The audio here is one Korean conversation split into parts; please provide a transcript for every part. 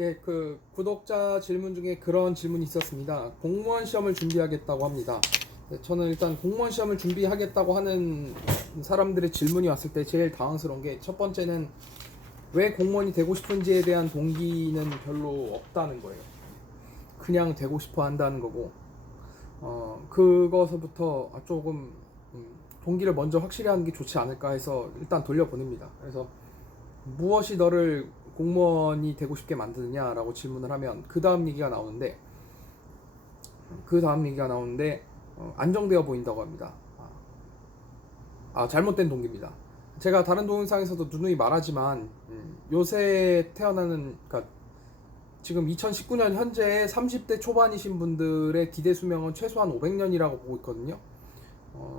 예, 그 구독자 질문 중에 그런 질문이 있었습니다. 공무원 시험을 준비하겠다고 합니다. 네, 저는 일단 공무원 시험을 준비하겠다고 하는 사람들의 질문이 왔을 때 제일 당황스러운 게, 첫 번째는 왜 공무원이 되고 싶은지에 대한 동기는 별로 없다는 거예요. 그냥 되고 싶어 한다는 거고, 그거서부터 조금 동기를 먼저 확실히 하는 게 좋지 않을까 해서 일단 돌려보냅니다. 그래서 무엇이 너를 공무원이 되고 싶게 만드느냐라고 질문을 하면 그 다음 얘기가 나오는데, 안정되어 보인다고 합니다. 잘못된 동기입니다. 제가 다른 동영상에서도 누누이 말하지만 요새 태어나는, 그러니까 지금 2019년 현재 30대 초반이신 분들의 기대 수명은 최소한 500년이라고 보고 있거든요.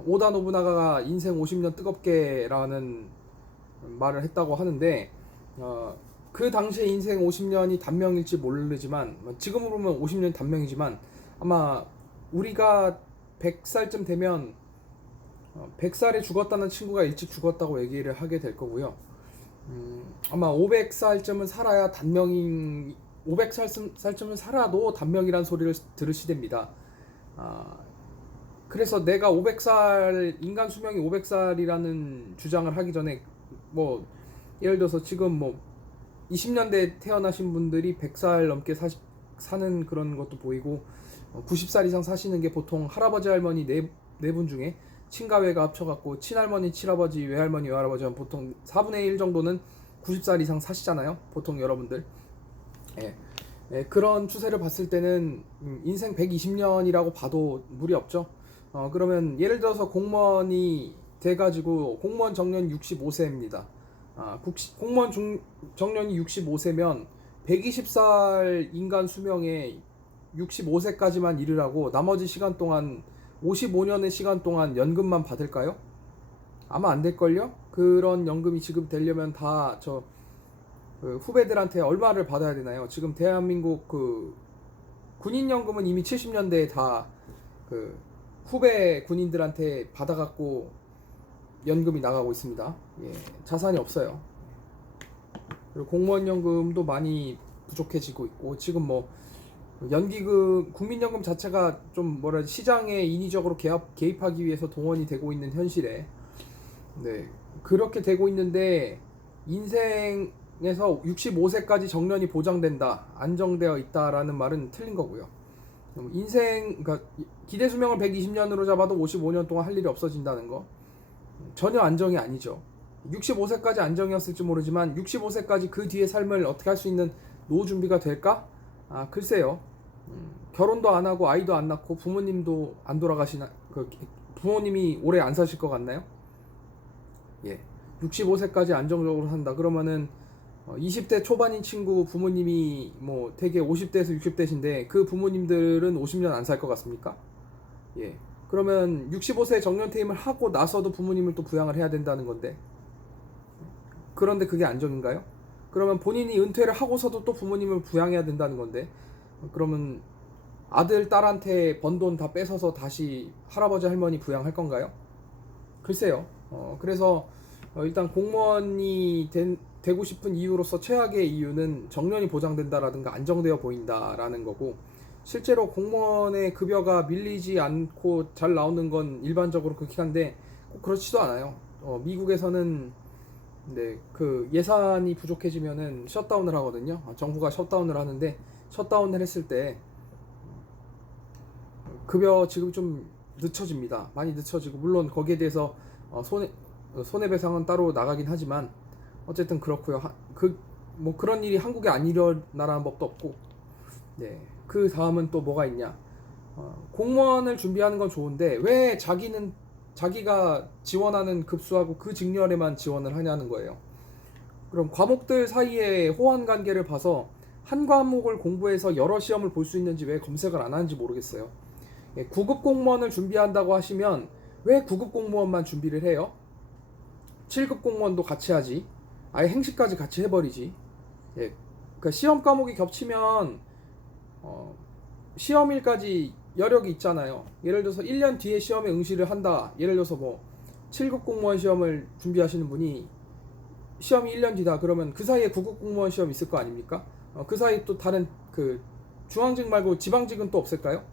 오다 노부나가가 인생 50년 뜨겁게 라는 말을 했다고 하는데, 그 당시에 인생 50년이 단명일지 모르지만, 지금으로 보면 50년이 단명이지만 아마 우리가 100살쯤 되면 100살에 죽었다는 친구가 일찍 죽었다고 얘기를 하게 될 거고요. 아마 500살쯤은 살아야 단명인, 500살쯤은 살아도 단명이란 소리를 들을 시대입니다. 그래서 내가 500살, 인간 수명이 500살이라는 주장을 하기 전에, 뭐 예를 들어서 지금 뭐 20년대에 태어나신 분들이 100살 넘게 사는 그런 것도 보이고, 90살 이상 사시는 게 보통 할아버지 할머니 네 분 중에 친가외가 합쳐갖고 친할머니, 친아버지, 외할머니, 외할아버지 하면 보통 4분의 1 정도는 90살 이상 사시잖아요, 보통 여러분들. 그런 추세를 봤을 때는 인생 120년이라고 봐도 무리 없죠. 그러면 예를 들어서 공무원이 돼가지고, 공무원 정년 65세입니다. 공무원 정년이 65세면 120살 인간 수명에 65세까지만 일을 하고 나머지 시간 동안, 55년의 시간 동안 연금만 받을까요? 아마 안 될걸요? 그런 연금이 지급되려면 다 후배들한테 얼마를 받아야 되나요? 지금 대한민국 군인연금은 이미 70년대에 다 후배 군인들한테 받아갖고 연금이 나가고 있습니다. 자산이 없어요. 그리고 공무원연금도 많이 부족해지고 있고, 지금 뭐 연기금, 국민연금 자체가 좀 시장에 인위적으로 개입하기 위해서 동원이 되고 있는 현실에, 그렇게 되고 있는데, 인생에서 65세까지 정년이 보장된다, 안정되어 있다라는 말은 틀린 거고요. 그러니까 기대 수명을 120년으로 잡아도 55년 동안 할 일이 없어진다는 거, 전혀 안정이 아니죠. 65세까지 안정이었을지 모르지만 65세까지 그 뒤에 삶을 어떻게 할 수 있는 노후 준비가 될까? 글쎄요. 결혼도 안 하고 아이도 안 낳고 부모님도 안 돌아가시나, 부모님이 오래 안 사실 것 같나요? 65세까지 안정적으로 산다 그러면은 20대 초반인 친구 부모님이 뭐 되게 50대에서 60대신데 그 부모님들은 50년 안 살 것 같습니까? 그러면 65세 정년퇴임을 하고 나서도 부모님을 또 부양을 해야 된다는 건데, 그런데 그게 안정인가요? 그러면 본인이 은퇴를 하고서도 또 부모님을 부양해야 된다는 건데, 그러면 아들, 딸한테 번 돈 다 뺏어서 다시 할아버지, 할머니 부양할 건가요? 글쎄요. 그래서 일단 공무원이 되고 싶은 이유로서 최악의 이유는 정년이 보장된다라든가 안정되어 보인다라는 거고, 실제로 공무원의 급여가 밀리지 않고 잘 나오는 건 일반적으로 그렇긴 한데 꼭 그렇지도 않아요. 미국에서는 그 예산이 부족해지면은 셧다운을 하거든요. 정부가 셧다운을 하는데, 셧다운을 했을 때 급여 지급이 좀 늦춰집니다. 많이 늦춰지고, 물론 거기에 대해서 손해배상은 따로 나가긴 하지만 어쨌든 그렇고요. 뭐 그런 일이 한국에 안 일어나라는 법도 없고. 그 다음은 또 뭐가 있냐? 공무원을 준비하는 건 좋은데 왜 자기가 지원하는 급수하고 그 직렬에만 지원을 하냐는 거예요. 그럼 과목들 사이에 호환 관계를 봐서 한 과목을 공부해서 여러 시험을 볼 수 있는지 왜 검색을 안 하는지 모르겠어요. 9급 공무원을 준비한다고 하시면 왜 9급 공무원만 준비를 해요? 7급 공무원도 같이 하지. 아예 행시까지 같이 해버리지. 그러니까 시험 과목이 겹치면 시험일까지 여력이 있잖아요. 예를 들어서 1년 뒤에 시험에 응시를 한다. 예를 들어서 뭐 7급 공무원 시험을 준비하시는 분이 시험이 1년 뒤다. 그러면 그 사이에 9급 공무원 시험 있을 거 아닙니까? 그 사이 또 다른 그 중앙직 말고 지방직은 또 없을까요?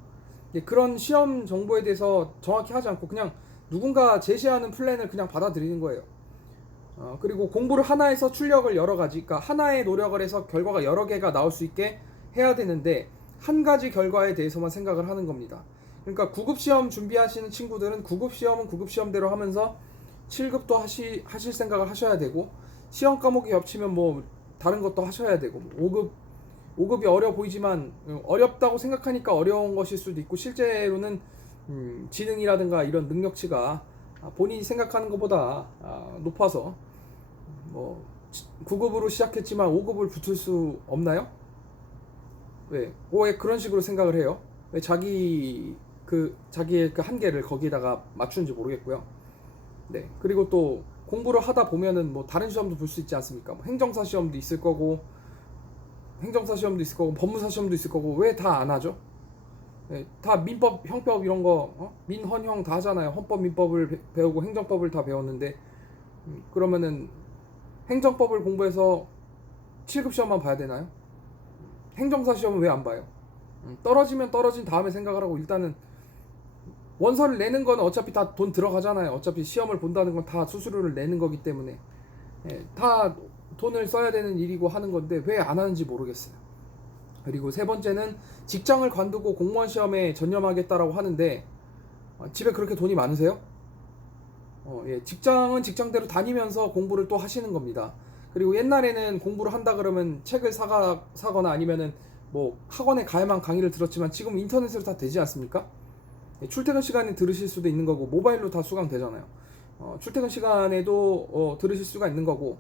그런 시험 정보에 대해서 정확히 하지 않고 그냥 누군가 제시하는 플랜을 그냥 받아들이는 거예요. 그리고 공부를 하나에서 출력을 여러 가지, 그러니까 하나의 노력을 해서 결과가 여러 개가 나올 수 있게 해야 되는데 한 가지 결과에 대해서만 생각을 하는 겁니다. 그러니까 9급 시험 준비하시는 친구들은 9급 시험은 9급 시험대로 하면서 7급도 하실 생각을 하셔야 되고, 시험 과목이 겹치면 뭐 다른 것도 하셔야 되고, 5급이 어려워 보이지만 어렵다고 생각하니까 어려운 것일 수도 있고, 실제로는 지능이라든가 이런 능력치가 본인이 생각하는 것보다 높아서 뭐 9급으로 시작했지만 5급을 붙을 수 없나요? 왜 그런 식으로 생각을 해요? 왜 자기의 그 한계를 거기에다가 맞추는지 모르겠고요. 네. 그리고 또 공부를 하다 보면은 뭐 다른 시험도 볼 수 있지 않습니까? 뭐 행정사 시험도 있을 거고, 법무사 시험도 있을 거고, 왜 다 안 하죠? 네, 다 민법, 형법 이런 거, 민헌형 다 하잖아요. 헌법, 민법을 배우고 행정법을 다 배웠는데, 그러면은 행정법을 공부해서 7급 시험만 봐야 되나요? 행정사 시험은 왜 안 봐요? 떨어지면 떨어진 다음에 생각을 하고, 일단은 원서를 내는 건 어차피 다 돈 들어가잖아요. 어차피 시험을 본다는 건 다 수수료를 내는 거기 때문에 다 돈을 써야 되는 일이고 하는 건데 왜 안 하는지 모르겠어요. 그리고 세 번째는 직장을 관두고 공무원 시험에 전념하겠다라고 하는데, 집에 그렇게 돈이 많으세요? 직장은 직장대로 다니면서 공부를 또 하시는 겁니다. 그리고 옛날에는 공부를 한다 그러면 책을 사거나 아니면은 뭐 학원에 가야만 강의를 들었지만 지금 인터넷으로 다 되지 않습니까? 출퇴근 시간에 들으실 수도 있는 거고, 모바일로 다 수강되잖아요. 출퇴근 시간에도 들으실 수가 있는 거고,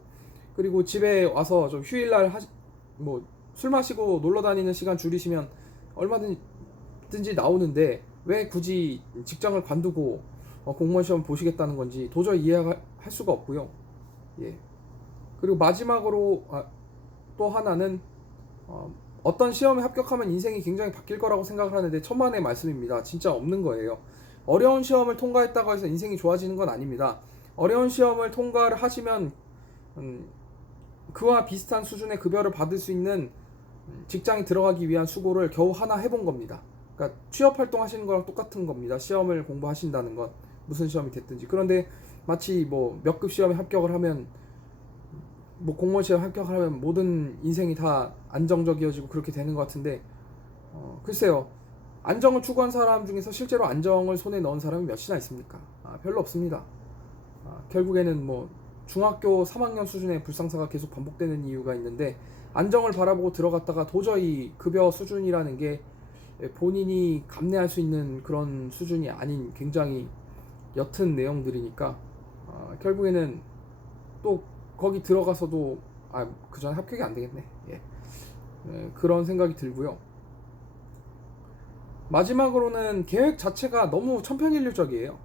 그리고 집에 와서 좀 휴일날 뭐 술 마시고 놀러 다니는 시간 줄이시면 얼마든지 나오는데 왜 굳이 직장을 관두고 공무원 시험 보시겠다는 건지 도저히 이해할 수가 없고요. 예. 그리고 마지막으로 또 하나는 어떤 시험에 합격하면 인생이 굉장히 바뀔 거라고 생각을 하는데 천만의 말씀입니다. 진짜 없는 거예요. 어려운 시험을 통과했다고 해서 인생이 좋아지는 건 아닙니다. 어려운 시험을 통과를 하시면 그와 비슷한 수준의 급여를 받을 수 있는 직장에 들어가기 위한 수고를 겨우 하나 해본 겁니다. 그러니까 취업 활동 하시는 거랑 똑같은 겁니다. 시험을 공부하신다는 건 무슨 시험이 됐든지. 그런데 마치 뭐 몇 급 시험에 합격을 하면, 뭐 공무원 시험 합격을 하면 모든 인생이 다 안정적이어지고 그렇게 되는 것 같은데, 글쎄요. 안정을 추구한 사람 중에서 실제로 안정을 손에 넣은 사람이 몇이나 있습니까? 별로 없습니다. 결국에는 뭐 중학교 3학년 수준의 불상사가 계속 반복되는 이유가 있는데, 안정을 바라보고 들어갔다가 도저히 급여 수준이라는 게 본인이 감내할 수 있는 그런 수준이 아닌 굉장히 옅은 내용들이니까 결국에는 또 거기 들어가서도 그 전에 합격이 안 되겠네. 그런 생각이 들고요. 마지막으로는 계획 자체가 너무 천편일률적이에요.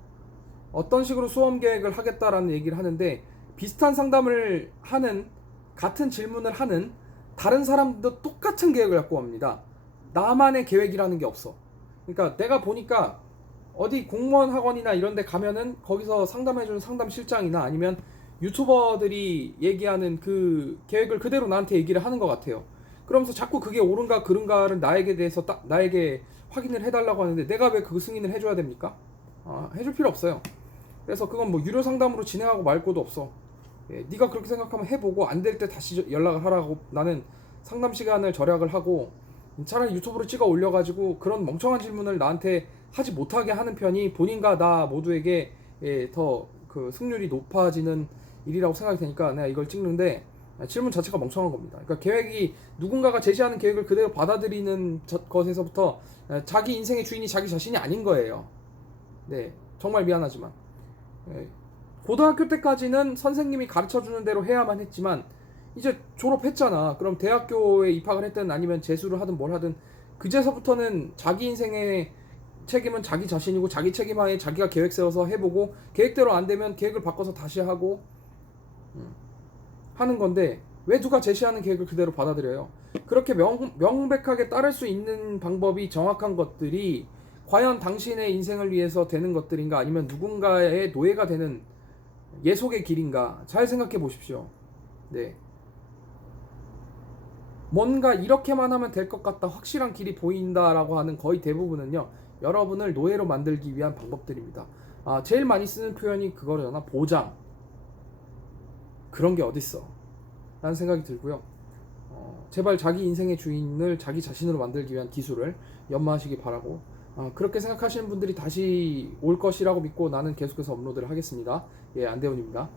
어떤 식으로 수험 계획을 하겠다라는 얘기를 하는데, 비슷한 상담을 하는, 같은 질문을 하는 다른 사람도 똑같은 계획을 갖고 옵니다. 나만의 계획이라는 게 없어. 그러니까 내가 보니까 어디 공무원 학원이나 이런 데 가면은 거기서 상담해주는 상담실장이나 아니면 유튜버들이 얘기하는 그 계획을 그대로 나한테 얘기를 하는 것 같아요. 그러면서 자꾸 그게 옳은가 그른가를 나에게 대해서 나에게 확인을 해달라고 하는데, 내가 왜 그 승인을 해줘야 됩니까? 해줄 필요 없어요. 그래서 그건 뭐 유료 상담으로 진행하고 말 것도 없어. 네가 그렇게 생각하면 해보고 안 될 때 다시 연락을 하라고. 나는 상담 시간을 절약을 하고 차라리 유튜브로 찍어 올려가지고 그런 멍청한 질문을 나한테 하지 못하게 하는 편이 본인과 나 모두에게 더 그 승률이 높아지는 일이라고 생각이 되니까 내가 이걸 찍는데, 질문 자체가 멍청한 겁니다. 그러니까 계획이, 누군가가 제시하는 계획을 그대로 받아들이는 것에서부터 자기 인생의 주인이 자기 자신이 아닌 거예요. 네, 정말 미안하지만 고등학교 때까지는 선생님이 가르쳐주는 대로 해야만 했지만 이제 졸업했잖아. 그럼 대학교에 입학을 했든 아니면 재수를 하든 뭘 하든 그제서부터는 자기 인생의 책임은 자기 자신이고, 자기 책임하에 자기가 계획 세워서 해보고, 계획대로 안 되면 계획을 바꿔서 다시 하고 하는 건데, 왜 누가 제시하는 계획을 그대로 받아들여요? 그렇게 명백하게 따를 수 있는 방법이 정확한 것들이 과연 당신의 인생을 위해서 되는 것들인가, 아니면 누군가의 노예가 되는 예속의 길인가, 잘 생각해 보십시오. 네. 뭔가 이렇게만 하면 될 것 같다, 확실한 길이 보인다라고 하는 거의 대부분은요, 여러분을 노예로 만들기 위한 방법들입니다. 제일 많이 쓰는 표현이 그거잖아. 보장. 그런 게 어딨어 라는 생각이 들고요. 제발 자기 인생의 주인을 자기 자신으로 만들기 위한 기술을 연마하시기 바라고, 그렇게 생각하시는 분들이 다시 올 것이라고 믿고 나는 계속해서 업로드를 하겠습니다. 예, 안대훈입니다.